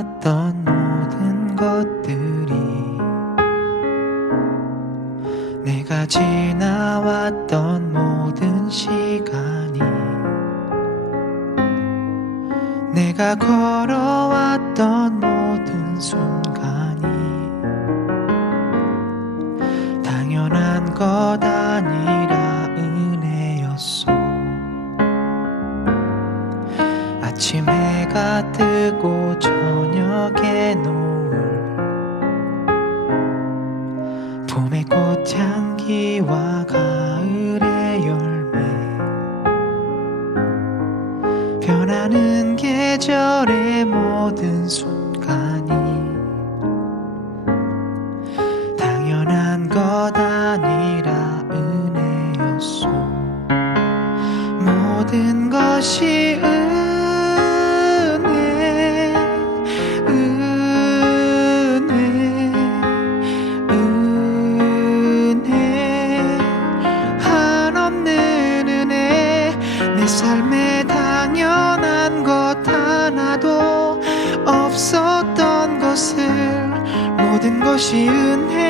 누려왔던 모든 것들이 내가 지나왔던 모든 시간이 내가 걸어왔던 모든 순간이 당연한 것 아니라 은혜였소. 아침 해가 뜨 고 저녁에 노을. 봄의 꽃향기와 가을의 열매. 변하는 계절의 모든 순간이 당연한 것 아니라 은혜였소. 모든 것이 삶에 당연한 것 하나도 없었던 것을 모든 것이 은혜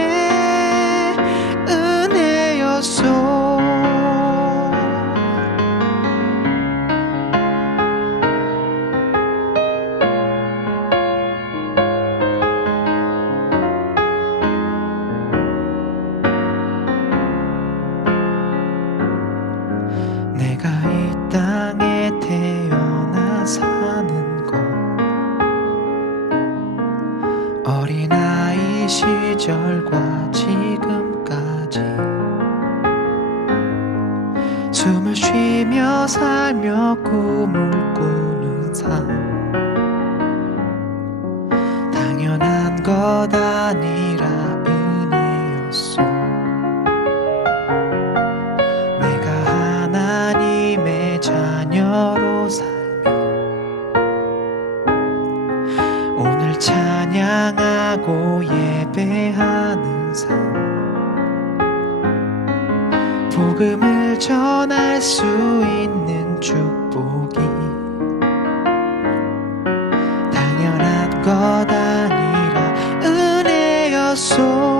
시절과 지금까지. 숨을 쉬며 살며 꿈을 꾸는 삶. 당연한 것 아니 오늘 찬양하고 예배하는 삶. 복음을 전할 수 있는 축복이 당연한 것 아니라 은혜였소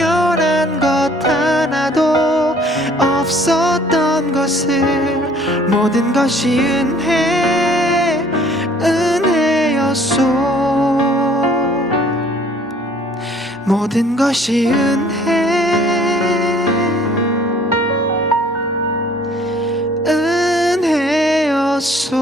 것은 모든 것이 은혜 은혜였소. 모든 것이 은혜 은혜였소.